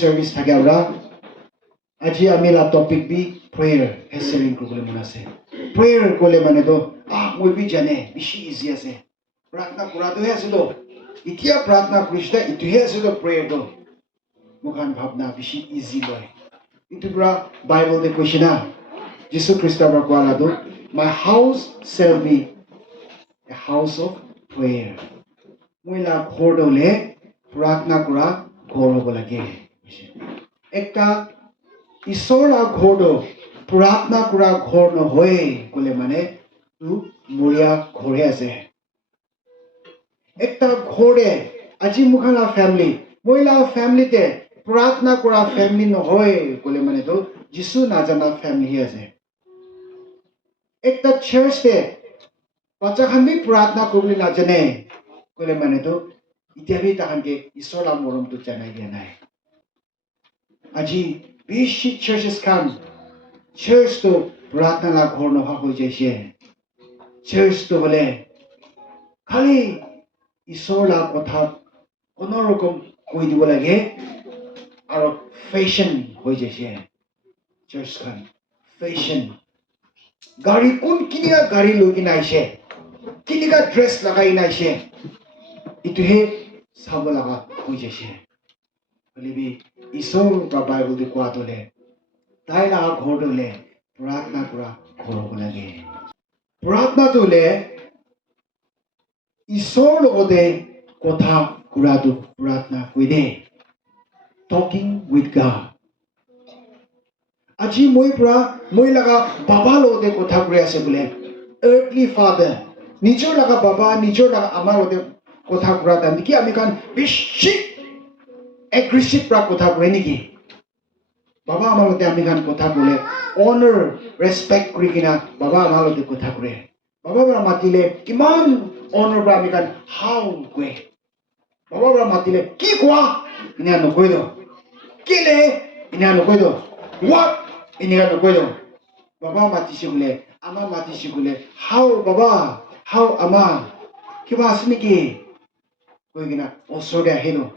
service থাকে আমরা আজি আমি লা টপিক বি prayer হেসেরিং কবলে মন আছে prayer কলে মানে তো মই বি জানে বেশি ইজি আছে প্রার্থনা করা তো আছে তো ইতিয়া প্রার্থনা করিসটা ইতুহে আছে তো prayer তো মুখান ভাবনা বেশি ইজি লয় কিন্তু পুরা বাইবেল দে কইছে না যিশু খ্ৰিস্টৰ কোৱা তো my house shall be a house of prayer মই লা ঘৰ দলে প্ৰাৰ্থনা কৰা ঘৰ হব লাগে একটা ঈশ্বৰ ঘৰ প্ৰাৰ্থনা কৰা ঘৰ নহয় কলে মানে তু মৰিয়া ঘৰে আছে একটা ঘৰে আজি মুখালা ফ্যামিলি মহিলা ফ্যামিলিতে প্ৰাৰ্থনা কৰা ফ্যামিলি নহয় কলে মানে তো যিশু নাজানা ফ্যামিলি আছে একটা চাৰ্চতে বাচ্চাখান বি প্ৰাৰ্থনা কৰিবলৈ নাজানে কলে মানে তো এতিয়া বি তাহানকে ঈশ্বৰৰ মৰমটো জানাই দিয়া নাই আজি বেশি churches kan church to प्रार्थना ला घर नहा हो जाइए church तो बोले खाली ईश्वर ला कथा कोनो रकम कोई দিব লাগে আর ফ্যাশন হয়ে যাইছে church kan ফ্যাশন গাড়ি কোন কিনিকা গাড়ি লৈ কিনা আইছে কিনিকা ড্রেস লাগাই নাইছে ইতুহে চাব লাগা হৈ যাইছে বলিবি ঈশ্বৰ বা বাইবেল দি কোৱা তলে তাই না ঘৰ দলে প্ৰাৰ্থনা কৰা ঘৰ হ'ব লাগে প্ৰাৰ্থনা তলে ঈশ্বৰ লগতে কথা কোৱাটো প্ৰাৰ্থনা কৈ দে টকিং উইথ গড আজি মই লগা বাবা লগতে কথা কৈ আছে বোলে earthly father নিজৰ লগা বাবা নিজৰ লগা আমাৰ লগতে কথা কোৱা তান কি আমি কান বেছি aggressive pra kotha kore niki baba amalote ami gan kotha bole honor respect kuri kina baba amalote kotha kore baba bra matile kiman honor bra ami gan how kwe baba bra matile ki kwa ina no koido kile ina no koido what ina no koido baba matisi bole ama matisi bole how baba how ama kiba asniki koi kina osode ahino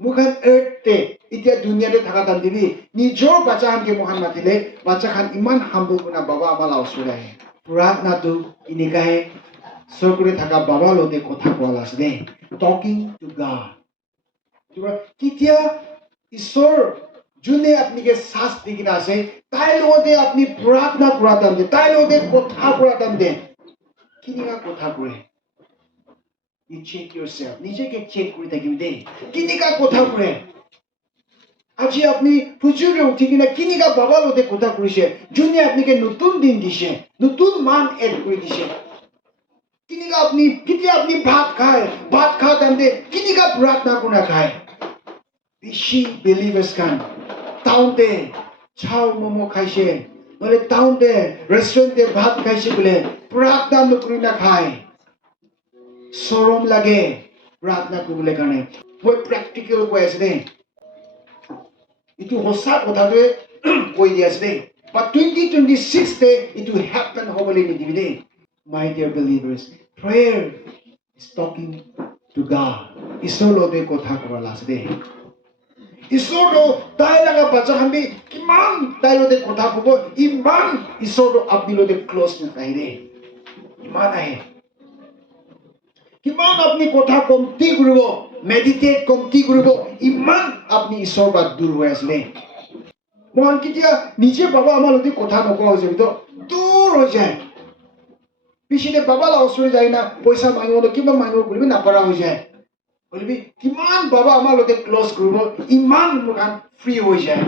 মুখান এতে ইতিয়া দুনিয়াতে থাকা দাম দিবি নিজৰ বাচ্চাকে মুখান মাতিলে বাচ্চাখান ইমান হাম্বল গুনা বাবা আমালা ওচৰে আহে প্ৰাৰ্থনাটো ইনিকাহে চকুৰে থাকা বাবা লতে কথা কোৱা আছে দে টকিং টু গড তোৰা কিতিয়া ঈশ্বৰ যোনে আপনিকে শ্বাস দি কিনা আছে তাই লগতে আপনি প্ৰাৰ্থনা কৰা দাম দে তাই লগতে কথা কোৱা দাম দে কিনিকা কথা কৰে You check yourself. নিজেকে চেক কৰি থাকিবি দেই কিনিকা কথা কৰে আজি আপনি ফুজুৰে উঠি কিনা কিনিকা বাবা লতে কথা কৰিছে যোনে আপনিকে নতুন দিন দিছে নতুন মান এড কৰি দিছে কিনিকা আপনি কেতিয়া আপনি ভাত খায় তান্দে কিনিকা প্ৰাৰ্থনা কোনা খায় বেশি বিলিভাৰ্স কান টাউনতে চাও মোমো খাইছে বলে টাউনতে ৰেষ্টুৰেণ্টে ভাত খাইছে বোলে প্ৰাৰ্থনা নকৰি না খায় সরম লাগে প্রার্থনা করলে কারণে মই প্র্যাকটিক্যাল কই আছে দে ইটু হসা কথাতে কই দি আছে দে বাট 2026 তে ইটু হ্যাপেন হবলে নি দিবি দে my dear believers prayer is talking to God ঈশ্বর লতে কথা করা আছে দে ঈশ্বর তাই লাগা বাচ্চা হামবি কিমান তাই লতে কথা কব ইমান ঈশ্বর আপনি লতে ক্লোজ না তাই দে ইমান আহে কিমান আপনি কথা কমতি কৰিব মেডিটেট কমতি কৰিব ইমান আপনি ঈশ্বৰ বাদ দূৰ হৈ আছে মন কিতিয়া নিজে বাবা আমাৰ লতি কথা নকোৱা হৈছে তো দূৰ হৈ যায় পিছতে বাবা ওচৰে যায় না পইচা মাগিব কিবা মাগিব বুলিবি নাপাৰা হৈ যায় বুলিবি কিমান বাবা আমাৰ লতি ক্লোজ কৰিব ইমান মুখান ফ্ৰী হৈ যায়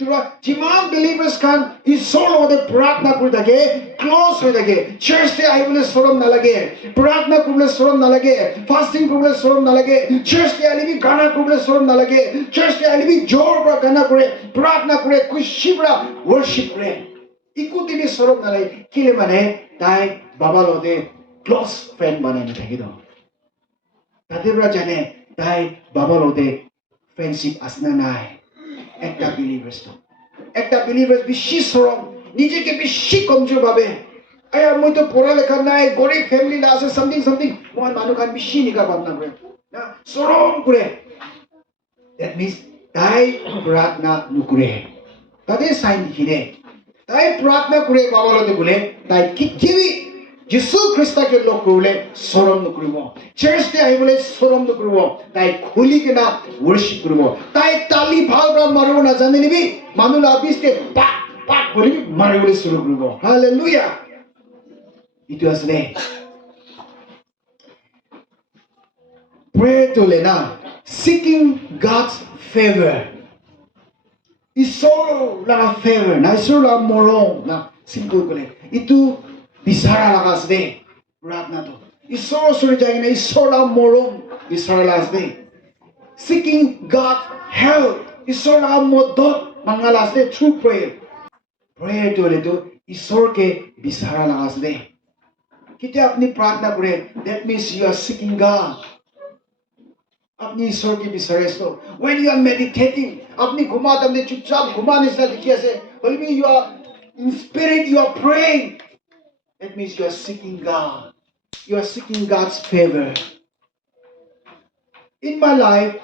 তোৰা যিমান বিলিভাৰ্স খান ঈশ্বৰ লগতে প্ৰাৰ্থনা কৰি থাকে ক্লোজ হৈ থাকে চাৰ্চতে আহিবলৈ শৰম নালাগে প্ৰাৰ্থনা কৰিবলৈ শৰম নালাগে ফাষ্টিং কৰিবলৈ শৰম নালাগে চাৰ্চতে আহিবি গানা কৰিবলৈ শৰম নালাগে চাৰ্চতে আহিবি জোৰ পৰা গানা কৰে প্ৰাৰ্থনা কৰে খুশি পৰা ৱৰ্শিপ কৰে একো দিবি শৰম নালাগে কিলে মানে তাই বাবা লগতে ক্লোজ ফ্ৰেণ্ড বনাই নাথাকি ন তাতে পৰা জানে তাই বাবা লগতে ফ্ৰেণ্ডশ্বিপ আছে না নাই একটা বিলিভার্স বেশি সরম নিজেকে বেশি কমজোর ভাবে আয়া মই তো পড়া লেখা নাই গরিব ফ্যামিলি না আছে সামথিং মই মানুষ খান বেশি নিকা ভাবনা করে না সরম করে দ্যাট মিন্স তাই প্ৰাৰ্থনা নকৰে তাতে চাইন লিখিলে তাই প্ৰাৰ্থনা কৰে বাবালতে বোলে তাই কিঠিবি যীশু খ্ৰীষ্টকে লগ কৰিলে স্মৰণ নকৰিব চাৰ্চতে আহিবলৈ স্মৰণ নকৰিব তাই খুলি কিনা ৱৰ্শ্বিপ কৰিব তাই তালি ভাল পৰা মাৰিব নাজানে নেকি মানুহ লাভিছে পাক পাক কৰি মাৰিবলৈ শুৰু কৰিব হালেলুয়া এইটো আছিলে prayer to lena seeking God's favor isor la favor na isor la morong na simple kole itu bisara la asde pratna to isor suri jai na isor la morong bisara la asde seeking God help isor la modot mangala asde through prayer to le to isor ke bisara la asde kita apni pratna kore that means you are seeking God अपनी ईश्वर की विश्वास तो when you are meditating अपनी घुमा दमने चुपचाप घुमाने से देखिए से बल्कि you are in spirit you are praying that means you are seeking God you are seeking God's favor in my life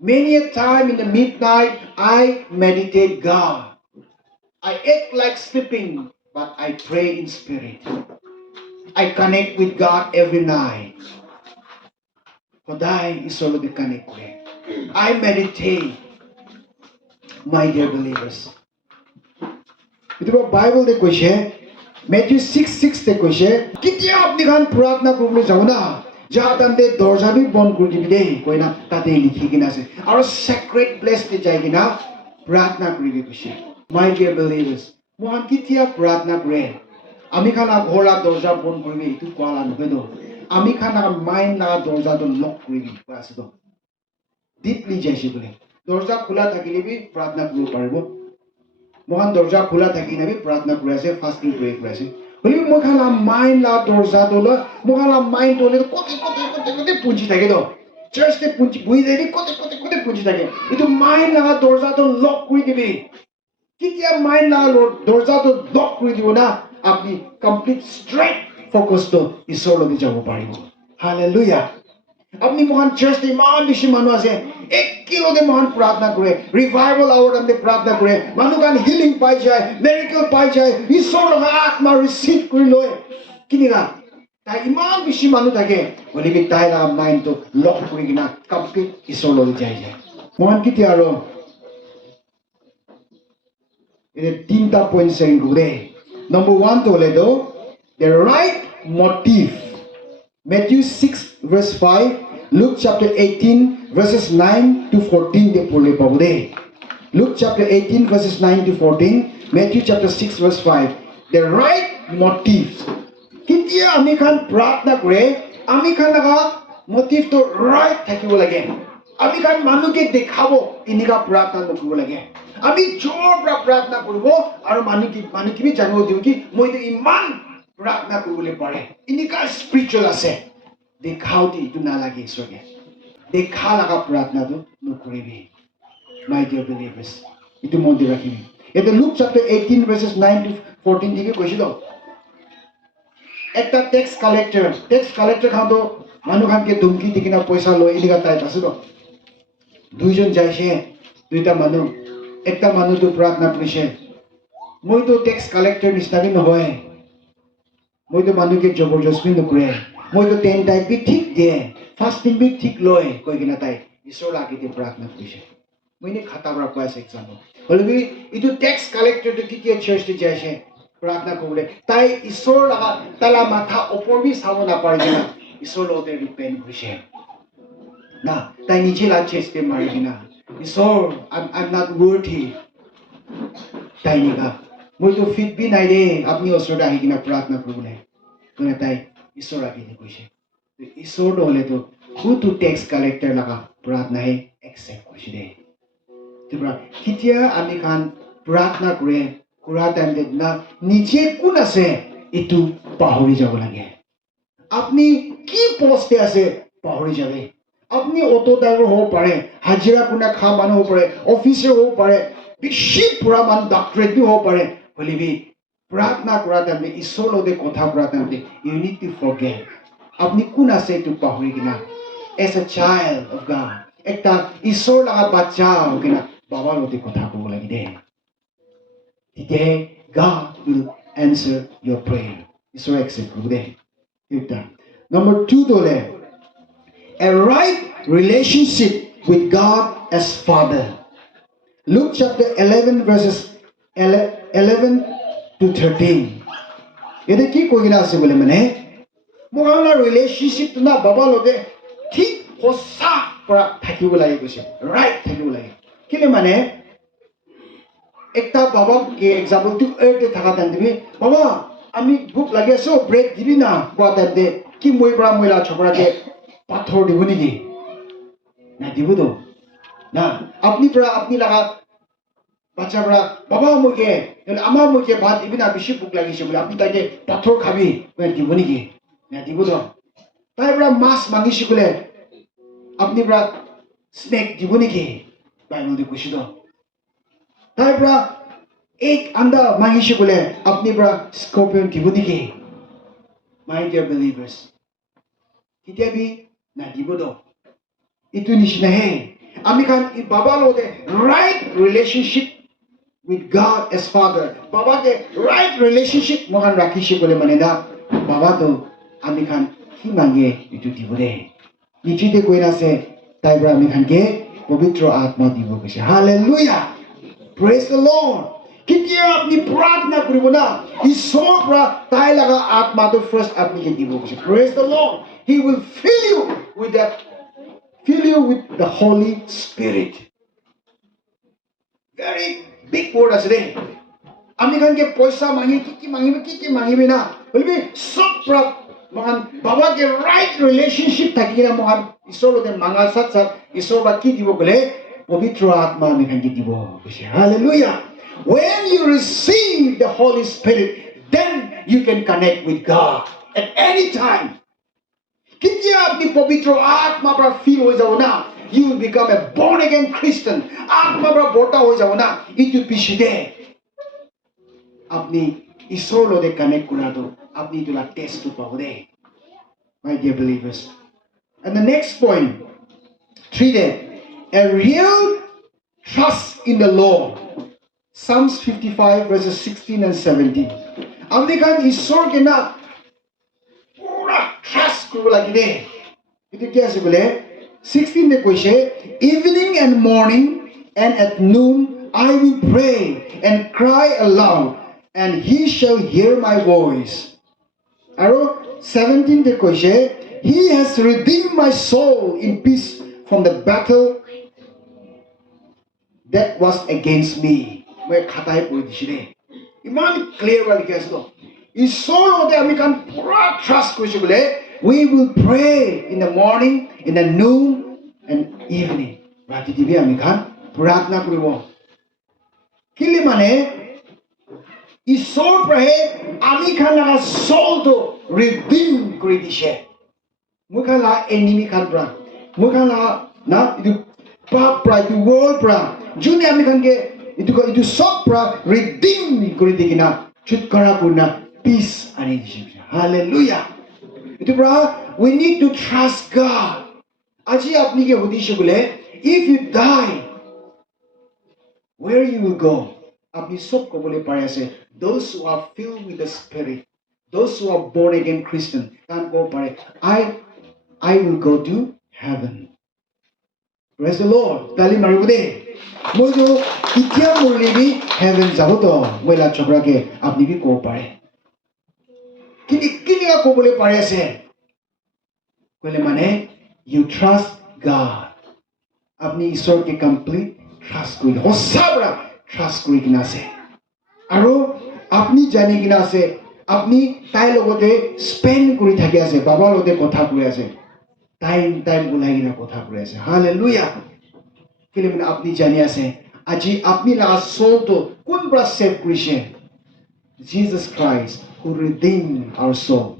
many a time in the midnight I meditate God I act like sleeping but I pray in spirit I connect with God every night সদায় ঈশ্বৰৰ লগত connect কৰে I meditate my dear believers এইটো বাইবেলতে কৈছে Matthew 6:6 তে কৈছে কেতিয়া আপুনি গান প্ৰাৰ্থনা কৰিবলৈ যাব না যাতে দৰজা বি বন্ধ কৰি দিবি দেই কইনা তাতে লিখি কিনা আছে আৰু সেক্ৰেট প্লেস তে যাই কিনা প্ৰাৰ্থনা কৰিবি কৈছে my dear believers মই কেতিয়া প্ৰাৰ্থনা কৰে আমি খানা ঘৰৰ দৰজা বন্ধ কৰিবি এইটো কোৱা নহয় ন আমি খানা মাইন্ড না দরজা তো লক করে দি আছে তো ডিপলি যাইছে বলে দরজা খোলা থাকিলে বি প্রার্থনা করব পারব মহান দরজা খোলা থাকি না বি প্রার্থনা করে আছে ফাস্টিং প্রে করে আছে বলি মই খানা মাইন্ড না দরজা তো মহালা মাইন্ড তো কত পুঁজি থাকে তো চার্চতে পুঁজি বুই যাই কত পুঁজি থাকে এটা মাইন্ড না দরজা তো লক করে দিবি কিতিয়া মাইন্ড না দরজা তো লক করে দিব না আপনি complete straight focus to isor lodi jabo paribo hallelujah apni mohan church te man bishi manu ase 1 kilo de mohan pratna kore revival hour ande pratna kore manu kan healing pai jay miracle pai jay isor la atma receive kori loy kiniga tai iman bishi manu thake boli bi tai la mind to lock kori gina complete isor lodi jai jay mohan kiti aro ene tinta point sen gure number 1 to le do the right motive. Matthew 6 verse 5, Luke chapter 18 verses 9 to 14 de pole pabude. Luke chapter 18 verses 9 to 14, Matthew chapter 6 verse 5. The right motive. Kitia ami khan pratna kore, ami khan laga motive to right thakibo lage. Ami khan manu ke dekhabo inika pratna nokribo lage. Ami jor pra pratna koribo aru manu ki bi janibo diu ki moi to iman প্ৰাৰ্থনা কৰিবলৈ পাৰে ইনিকা spiritual আছে দেখাওতে ইটো নালাগে ঈশ্বৰকে দেখা লগা প্ৰাৰ্থনাটো নকৰিবি মাই ডিয়াৰ বিলিভাৰ্ছ ইটো মন দি ৰাখিবি এটা লুক চাপ্টাৰ 18 verses 9 to 14 দিকে কৈছিল একটা টেক্স কালেক্টৰ খাওঁতো মানুহ খানকে ধুমকি দি কিনা পইচা লৈ ইনিকা টাইপ আছে তো দুইজন যাইছে দুইটা মানুহ একটা মানুহটো প্ৰাৰ্থনা কৰিছে মইতো টেক্স কালেক্টৰ নিচিনাকে নহয় মই তো মানুকে জবৰদস্তি নকৰে মই তো 10 টাইপ বি ঠিক দিয়ে ফাস্টিং বি ঠিক লয় কৈ কিনা তাই ঈশ্বৰ আগতে প্ৰাৰ্থনা কৰিছে মই নে খাতা পৰা পাইছে এক্সাম্পল হলবি ইটো টেক্স কালেক্টৰটো কিতিয়া চাৰ্চতে যাইছে প্ৰাৰ্থনা কৰিলে তাই ঈশ্বৰ লগা তালা মাথা ওপৰ বি চাব নাপাৰি কিনা ঈশ্বৰ লগতে ডিপেণ্ড কৰিছে না তাই নিজে লা চেষ্টা মাৰি কিনা ঈশ্বৰ আই এম নট worthy তাই নিকা মই তো ফিট বি নাই দে আপনি ওচৰত আহি কিনা প্ৰাৰ্থনা কৰিবলৈ মানে তাই ঈশ্বৰ আগতে কৈছে ঈশ্বৰ হলে তো কোটো টেক্স কালেক্টৰ লগা প্ৰাৰ্থনাহে একচেপ্ট কৰিছে দে তেতিয়া কিতিয়া আমি খান প্ৰাৰ্থনা কৰে কৰা টাইমতে না নিজে কোন আছে এইটো পাহৰি যাব লাগে আপনি কি পোষ্টে আছে পাহৰি যাবে আপনি অটো ড্ৰাইভাৰ হ'ব পাৰে হাজিৰা কোনা খা মানুহ হ'ব পাৰে অফিচাৰ হ'ব পাৰে বেছি পুৰা মান ডক্টৰেট হ'ব পাৰে হলিবি প্ৰাৰ্থনা কৰা টাইমতে ঈশ্বৰ লগতে কথা কৰা টাইমতে ইউ নিড টু ফৰগেট আপনি কোন আছে এইটো পাহৰি কিনা as a child of God একটা ঈশ্বৰ লগা বাচ্চা কিনা বাবা লগে কথা ক'ব লাগে দে তেতিয়াহে God will answer your prayer ঈশ্বৰ accept কৰিব দে এটা number 2 দলে a right relationship with God as Father. Luke chapter 11 verses 11 to 13. Ede ki koi na ase bole mane mohana relationship na baba loge thik hosa para thakibo lage koise right thakibo lage kile mane ekta baba ke example tu erte thaka tan dibi baba ami bhuk lage aso bread dibi na kwa ta de ki moi bra moila chokra ke pathor dibo ni ki na dibo do na apni pra apni laga bacha pra baba moke ama moke bhat dibi na bishi bhuk lagise bole apni take pathor khabi me dibo ni ki na dibo do tai pra mas mangisi bole apni pra snack dibo ni ki bible de kushi do tai pra ek anda mangisi bole apni pra scorpion dibo ni ki my dear believers kitia bi na dibo do itu nishina hai ami kan baba lote right relationship with God as Father baba ke right relationship mohan rakhishi bole mane na baba to ami kan ki mange itu dibo de nichite koina se tai bra ami kan ke pavitra atma dibo kise hallelujah praise the Lord kitia apni pratna koribo na ishor pra tai laga atma to first apni ke dibo kise praise the Lord he will fill you with the Holy Spirit. Very big word as today. Ami kan ke poisa mangi kiki mangi na. Boleh sok prap makan baba ke right relationship thaki na makan isolo de mangal sat isolo ba ki dibo boleh pavitra atma ami kan ki dibo. Hallelujah. When you receive the Holy Spirit, then you can connect with God at any time. Kitia apni pavitra atma pra feel ho jao na you will become a born again Christian atma pra bota ho jao na itu pishide apni isor lo de connect kura do apni tu la test tu pao de my dear believers and the next point 3 day a real trust in the Lord Psalms 55 verses 16 and 17 apni kan isor ke na trust kuru lagi de itu kya ase bole 16 de koise evening and morning and at noon I will pray and cry aloud and he shall hear my voice aro 17 de koise he has redeemed my soul in peace from the battle that was against me moi khatai poi disire iman clear wali kasto isolo de ami kan pura trust koise bole we will pray in the morning in the noon and evening rati dibi ami kan pratna koribo kili mane isor prahe ami kan la soul to redeem kori dise mukhan la enemy kan pra mukhan la na itu pap pra itu world pra juni ami kan ke itu sob pra redeem kori digina chutkara kurna peace ani dise hallelujah itu pra we need to trust God aji apni ke hodishe bole if you die where you will go apni sob ko bole pare ase those who are filled with the Spirit those who are born again Christian kan ko pare I will go to heaven praise the Lord tali maribode mojo itia murlibi heaven jabo to moila chokra ke apni bi ko pare kini ka ko bole pare ase kole mane you trust God apni ishor ke complete trust kori hosabra trust kori kina ase aro apni jani kina ase apni tai logote spend kori thaki ase baba logote kotha kori ase time ulai kina kotha kori ase hallelujah kile mane apni jani ase aji apni la soul to kun pra save korise Jesus Christ who redeemed our soul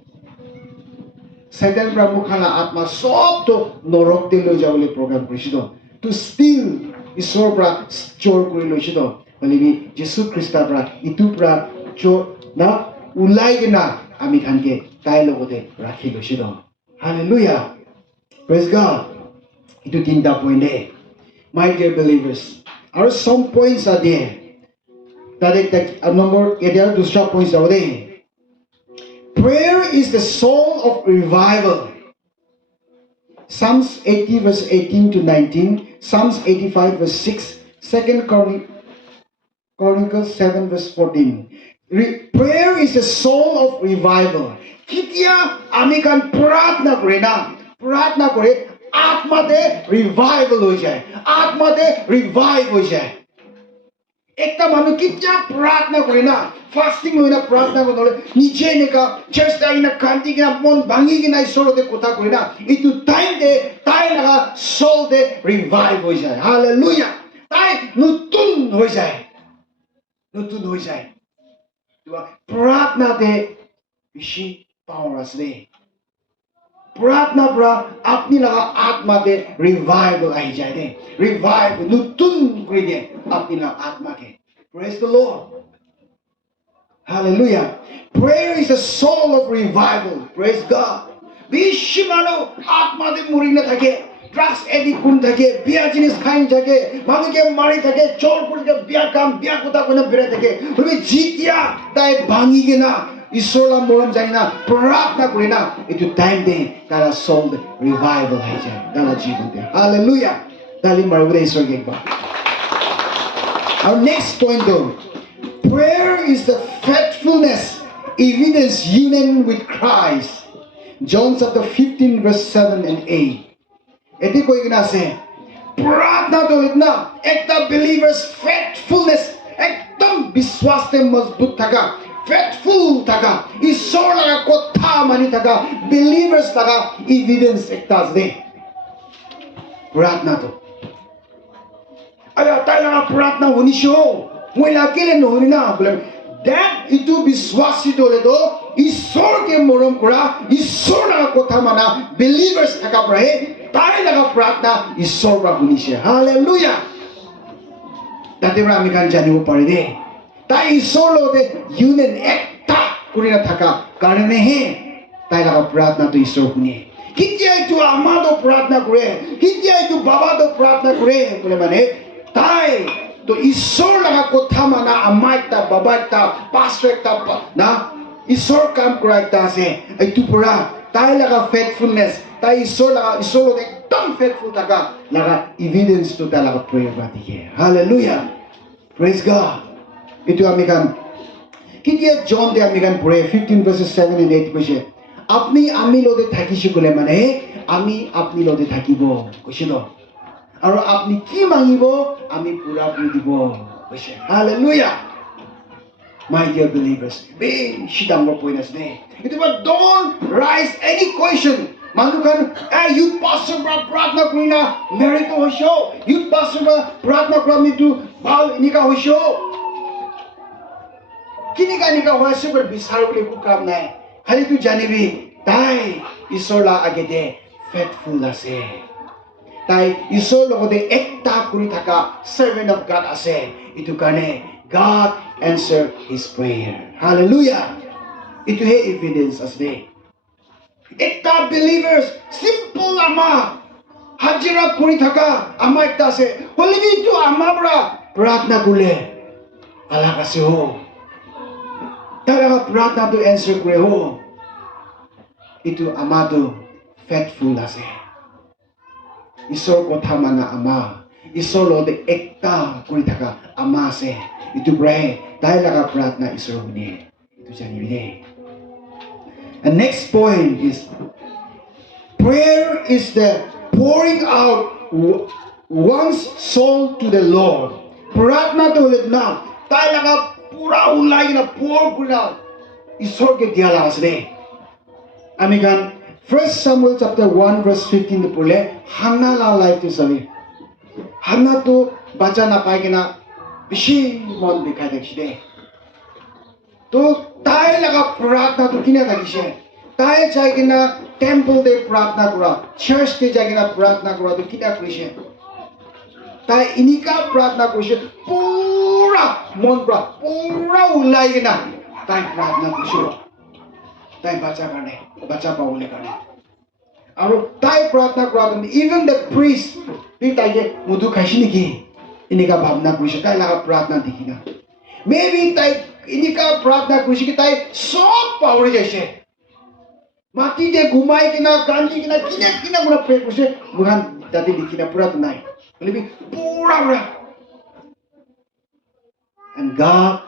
Satan Prabhu khala atma sob to norok te lo jawle program krishdo to steal isor pra chor kori loichido bolibi Jesus Christ pra itu pra chor na ulai gina ami khan ke tai logote rakhi loichido hallelujah praise God Itu tinta point eh. My dear believers, our some points are there. Tadi number ada dusra points are there. Prayer is the soul of revival. Psalms 80 verse 18 to 19, Psalms 85 verse 6, 2 Chronicles 7 verse 14. Prayer is the soul of revival. Kitia amikan pratna kore na, pratna kore atma de revival ho jaye, atma de revive ho jaye. Ekta manu kitya pratna kore na, fasting hoina pratna korole, nije neka church da ina kanti kina mon bangi kina isoro de kotha kore na, itu time de tai naga soul de revive ho jaye. Hallelujah. Tai nutun ho jaye. Nutun ho jaye. Pratna de bishi power asne. Pratna pra apni laga atma de revival ahi jaye de. Revive nutun kuri de apni laga atma ke. Praise the Lord. Hallelujah. Prayer is the soul of revival. Praise God. Bishi mano atma de murina thake. Drugs addict kun thake, biya jinis khain thake, manu ke mari thake, chor puri ke biya kam biya kota kona bira thake. Rubi jitia tai bangi ke na, isola moram jaina, pratna kuri na. Itu time de tara soul revival hai jai, tara jivan de. Hallelujah. Dali marubde isor ke ba. Our next point though, prayer is the faithfulness, evidence union with Christ. John chapter 15 verse 7 and 8. Eti koi kena se pratna to itna ekta believer's faithfulness ekdam biswas te mazbut thaka, faithful thaka, isor laga kotha mani thaka, believers laga evidence ekta ase pratna to aya tai laga pratna honi sho moi la kele no honi na bole that itu biswasi to le do isor ke morom kora, isor laga kotha mana believers thaka prahe tai laga pratna isor pra hunishe. Hallelujah. Tate pra ami kan janibo pare de tai isor lo de union ekta kurina thaka karone he tai laga pratna to isor hune. Kitia itu ama do pratna kore, kitia itu baba do pratna kore bole mane tai to isor laga kotha mana ama ekta baba ekta pastor ekta na isor kam kora ekta ase itu pura tai laga faithfulness tai isor lo ekdam faithful taka laga evidence to ta laga prayer ba dikhe. Hallelujah. Praise God. Itu ami kan kitia John de ami kan pray 15 verses 7 and 8 koise apni ami lo de thakishu kole mane ami apni lo de thakibo koisilo aro apni ki mangibo ami pura kori dibo koise. Hallelujah. My dear believers, be shidang point as ne. Itu ba don't raise any question. Manu kan youth pastor pra pratna kurina merit hoisho, youth pastor pra pratna krami tu bal nika hoisho, kinika nika hoisho par bisar bole ku kam nai. Khali tu janibi tai isor la age de faithful ase, tai isor logote ekta kuri thaka servant of God ase. Itu kane God answer his prayer. Hallelujah. Itu he evidence ase. Ekta believers simple ama hajira kuri thaka ama ekta ase holy tu ama bra pratna kule ala kase ho tara pratna to answer kure ho itu ama to faithful ase isor kotha mana ama isor lo de ekta kuri thaka ama ase itu brahe tai laga pratna isor hune itu jani bine. And next point is prayer is the pouring out one's soul to the Lord. Pratna to ulit na tai laga pura ulai na pour kuna isor ke dia la asne. Ami kan 1 Samuel chapter 1 verse 15 to pule Hannah la life to sabi. Hannah to bacha na pai kena bishi mon bikai dekide. To tai laga pratna to kina dakise tai jaigina temple de pratna kura church de jaigina pratna kura to kina krise tai inika pratna krise pura mon pra pura ulai gina tai pratna krise tai bacha karne bacha paule karne আৰু তাই প্ৰাৰ্থনা কৰাত even the Priest সি তাইকে মধু খাইছে নেকি এনেকা ভাৱনা কৰিছে তাই লগা প্ৰাৰ্থনা দেখি না মেবি তাই এনেকা প্ৰাৰ্থনা কৰিছে কি তাই চব পাহৰি যাইছে মাটিতে ঘুমাই কিনা কান্দি কিনা কিনে কিনা পুৰা প্ৰে কৰিছে মুখান তাতে দেখি না পুৰা নাই বলিবি পুৰা পুৰা and God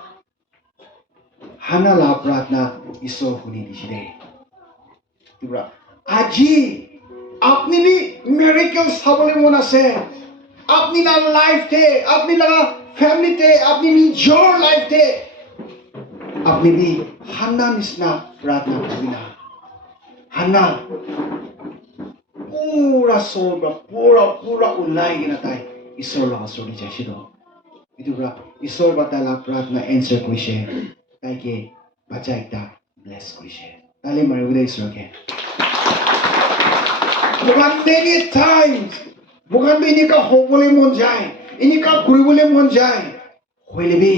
Hannah la प्रार्थना ईश्वर শুনি দিছিলে পুৰা আজি আপনি भी মিরাকেল চাবলৈ মন আছে আপনি না লাইফতে আপনি লাগা ফ্যামিলিতে আপনি নিজর লাইফতে আপনি भी হান্না নিচিনা प्रार्थना কৰিনা হান্না পুৰা সোল পুৰা পুৰা উলাই কিনা তাই ঈশ্বৰ লগত চলি যাইছিল itu pra ঈশ্বৰ বাতালা প্ৰাৰ্থনা এনসাৰ কৰিছে তাইকে বাচ্চা একটা ব্লেস কৰিছে তালে মাৰিবলৈ ঈশ্বৰকে মুখান many times মুখান এনেকা হ'বলৈ মন যায় এনেকা কৰিবলৈ মন যায় হইলেবি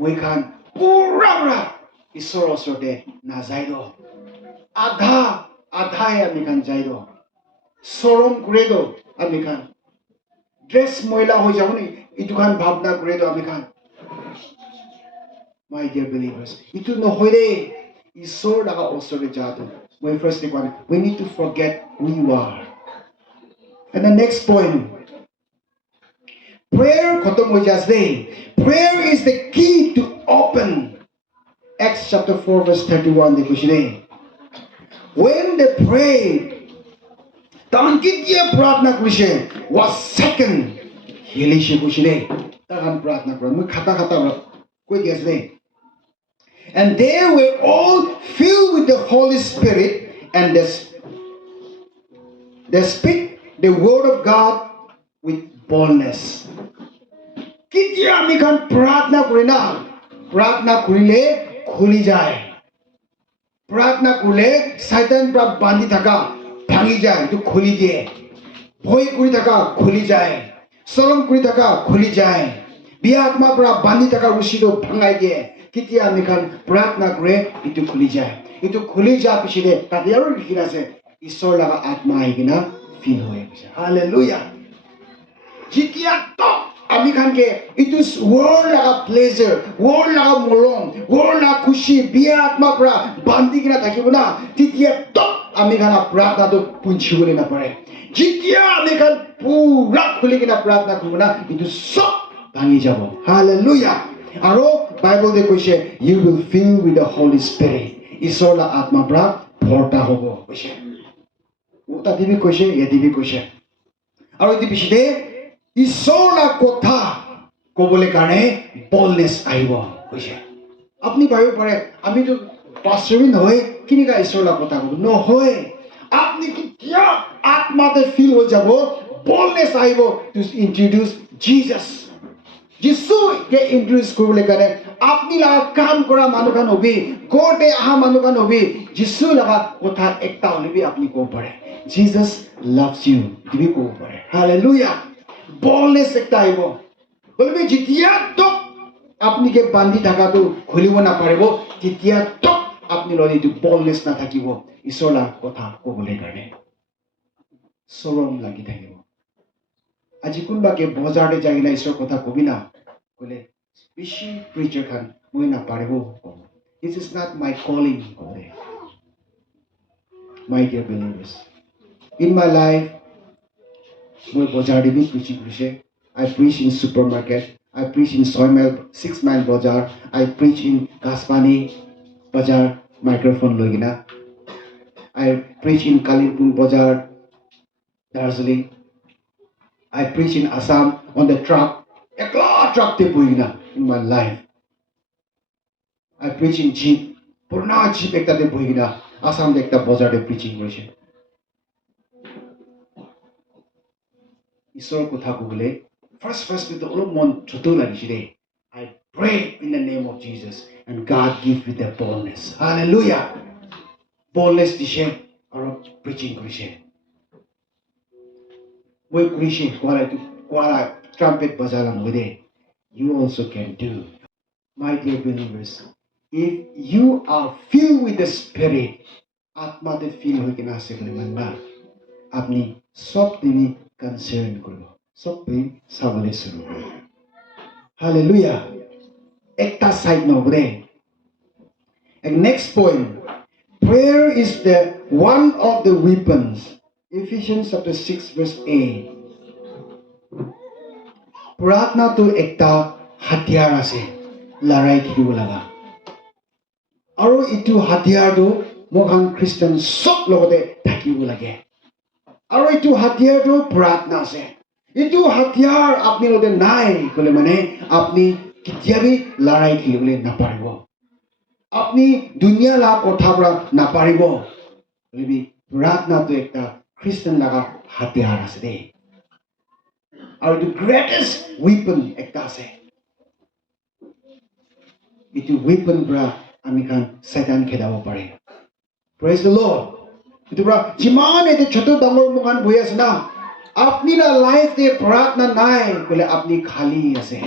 মই খান পুৰা পুৰা ঈশ্বৰৰ ওচৰতে নাযায় দ আধাই আমি খান যাই দ চৰম কৰে দ আমি খান ড্রেস ময়লা হৈ যাব নি ইটো খান ভাবনা করে তো আমি খান my dear believers ইটো নহলে ঈশ্বৰ লগা ওচৰতে যাওঁতে মই ফাৰ্স্টলি কোৱা we need to forget who you are and the next point prayer খতম হৈ যাচ্ছে prayer is the key to open Acts chapter 4 verse 31 দেখুছিলে when they prayed तांकित्य प्रार्थना कुशे was second हिलेशे कुशले ताकन प्रार्थना करो मैं खाता कोई कैसे नहीं and they were all filled with the Holy Spirit and they speak the word of God with boldness कित्या मिखान प्रार्थना करेना प्रार्थना करिले खुली जाए प्रार्थना करले शैतान पर बांधी थका ভাঙি যায় তো খুলি দিয়ে ভয় কৰি থাকা খুলি যায় শৰম কৰি থাকা খুলি যায় বিয়া আত্মা পৰা বান্ধি থাকা ৰছিটো ভাঙাই দিয়ে কেতিয়া আমি খান প্ৰাৰ্থনা কৰে ইটো খুলি যায় ইটো খুলি যা পিছলে তাতে আৰু লিখি আছে ঈশ্বৰ লগা আত্মা আহি কিনা ফিল হৈ গৈছে হালেলুয়া যেতিয়া তো আমি খানকে ইটো ওয়ার্ড লগা প্লেজার ওয়ার্ড লগা মৰম ওয়াৰ্ড লগা খুশি বিয়া আত্মা পৰা বান্ধি কিনা থাকিব না তেতিয়া তো আমি খানা প্ৰাৰ্থনাটো পুঞ্চিবলৈ নাপাৰে যেতিয়া আমি খান পুৰা খুলি কিনা প্ৰাৰ্থনা কৰিব না এইটো চব ভাঙি যাব হালেলুয়া আৰু বাইবেলতে কৈছে you will fill with the Holy Spirit ঈশ্বৰৰ আত্মা পৰা ভৰ্তা হ'ব কৈছে তাতে বি কৈছে ইয়াতে বি কৈছে আৰু এইটো পিছতে ঈশ্বৰৰ কথা ক'বলৈ কাৰণে বলনেছ আহিব কৈছে আপুনি ভাবিব পাৰে আমিতো পাষ্টৰী নহয় কিনিকা ঈশ্বৰৰ কথা ক'ব নহয় আপনি কিতিয়া আত্মাতে ফিল হৈ যাব বলনেছ আহিব টু ইন্ট্রোডিউস জিসাস যিশুকে ইন্ট্রোডিউস কৰিবলৈ কাৰণে আপনি লাগা কাম কৰা মানুহখান হবি গডে আহা মানুহখান হবি যিশু লাগা কথা একটা হলিবি আপনি ক'ব পাৰে জিসাস লাভস ইউ দিবি ক'ব পাৰে হালেলুয়া বলনেছ একটা আহিব বলবি যেতিয়া তো আপনি কে বান্ধি থাকাটো খুলিব নাপাৰিব তেতিয়া তো আপনি ললি তো বলনেছ না থাকিব ঈশ্বৰৰ কথা ক'বলৈ কাৰণে চৰম লাগি থাকিব আজি কোনবাকে বজাৰতে যাই কিনা ঈশ্বৰৰ কথা কবি না ক'লে বেছি প্ৰিচাৰ খান মই নাপাৰিব ক'ব this is not my calling ক'লে my dear believers in my life মই বজাৰতে বি প্ৰিচিং কৰিছে I preach in supermarket. I preach in 6 mile bazaar. I preach in Gaspani bazaar microphone logina. I preach in Kalimpong bazaar, Darjeeling. I preach in Assam on the truck. Ekla truck te boigina in my life. I preach in jeep. Purna jeep ekta te boigina Assam de ekta bazaar de preaching korise. Isor kotha kobole First with the Olomon Chutulagishide. I pray in the name of Jesus and God give you the boldness. Hallelujah. Boldness dishe or preaching Christian. We Christian kwala trumpet bazalam with it. You also can do. My dear believers, if you are filled with the Spirit, Atma de feel hoy kina se manna. আপনি সব তিনি concern করব সব তুমি সাবলে শুরু করব hallelujah একটা side নহবরে next point prayer is the one of the weapons Ephesians chapter 6 verse 8 प्रार्थना तो एकटा हथियार আছে লড়াই খেলিব লাগা আৰু ইটো হাতিয়াৰটো মহান খ্ৰীষ্টান সব লগতে থাকিব লাগে আৰু ইটো হাতিয়াৰটো প্ৰাৰ্থনা আছে ইটো হাতিয়াৰ আপুনি লগতে নাই কলে মানে আপুনি কেতিয়াবি লড়াই খেলিবলৈ নাপাৰিব আপুনি দুনিয়া লা কথা পৰা নাপাৰিব বলিবি প্ৰাৰ্থনাটো একটা খ্ৰীষ্টান লগা হাতিয়াৰ আছে দেই আৰু the greatest weapon একটা আছে itu weapon pra ami kan satan khedabo pare praise the lord itu pra jiman ete choto dangor mukan boi ase na apni la life te प्रार्थना nai kole apni khali ase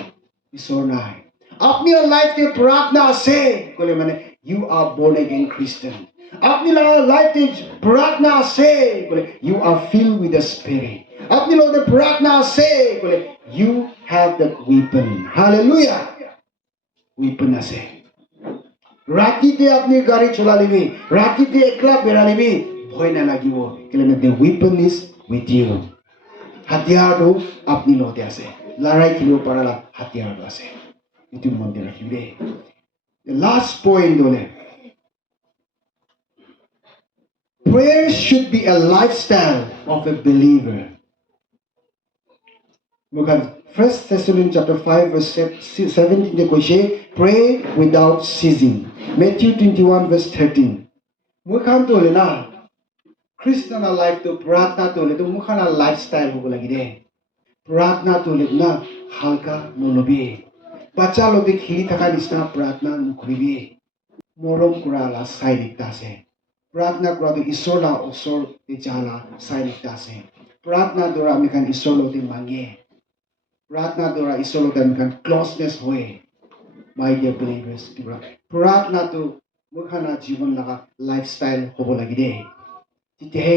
isor nai apni la life te प्रार्थना ase kole mane you are born again Christian apni la life te प्रार्थना ase kole you are filled with the spirit apni lo te प्रार्थना ase kole you have that weapon hallelujah weapon আছে রাতিতে আপনি গাড়ি চলালিবি রাতিতে একলা বেরালিবি ভয় না লাগিব কেলে the weapon is with you হাতিয়াৰটো আপনি লতে আছে লড়াই খেলিব পাৰা হাতিয়াৰটো আছে এটো মনে ৰাখিবে the last point হলে prayer should be a lifestyle of a believer Bukan 1 Thessalonians chapter 5 verse 17 dia কৈছে pray without ceasing Matthew 21 verse 13 Bukan to le na Christian life to प्रार्थना to le to mukhan lifestyle hobo lagi de प्रार्थना to le na halka nolobi bacha lote khili thaka nisna प्रार्थना nukribi morom kura la side ekta ase प्रार्थना kura to ishor la osor te jala side ekta ase प्रार्थना dora ami kan ishor lote mange प्रार्थना द्वारा ईश्वर लोगन closeness होए my dear believers प्रार्थना तो मुखाना जीवन लगा लाइफस्टाइल होबो लागि दे जिते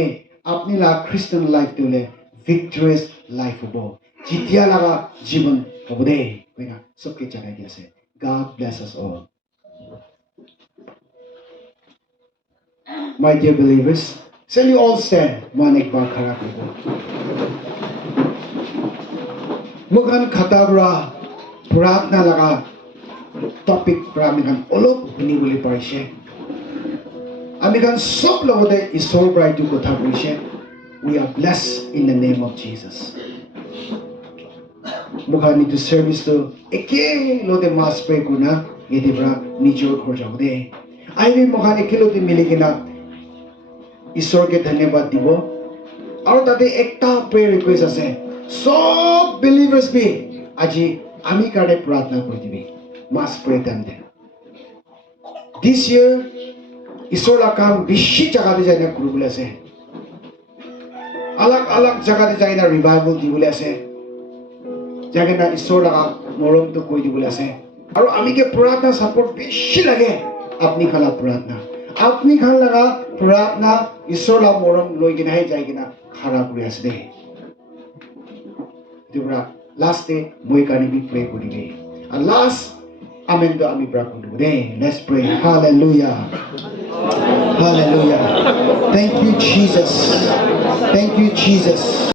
अपनी ला क्रिश्चियन लाइफ तोले विक्टोरियस लाइफ होबो जितिया लगा जीवन होबो दे हैन सबके जगह दिया से God bless us all my dear believers shall you all stand मान एक बार खड़ा करो Mukan katabra प्रार्थना लगा टॉपिक पर आमिकान ओलोप हुनी बोली पाइसे आमिकान सब लोगों ईश्वर प्राइटू कथा बोलिसे we are blessed in the name of Jesus मुखान नितु सर्विस तो एके लोदे मास पे कुना यदि ब्रा निजोर खोर जाओ दे आई भी मुखान एके लोदे मिले के ना ईश्वर के धन्यवाद दिवो और ताते एकता प्रेयर रिक्वेस्ट আছে सब believers be আজি আমি কারে প্রার্থনা করে দিবি মাস প্রে দেন this year ইসোলা কাম বেশি জায়গাতে যাই না করবলে আছে আলাগ আলাগ জায়গাতে যাই না রিভাইভাল দিবলে আছে জায়গা না ইসোলা মরম তো কই দিবলে আছে আর আমি কে প্রার্থনা সাপোর্ট বেশি লাগে আপনি খালা প্রার্থনা আপনি খান লাগা প্রার্থনা ইসোলা মরম লই কিনা যাই কিনা খারাপ করে আছে দে Dibra last day moi kani bi pray koribe and last amen do ami bra koribe let's pray hallelujah hallelujah thank you Jesus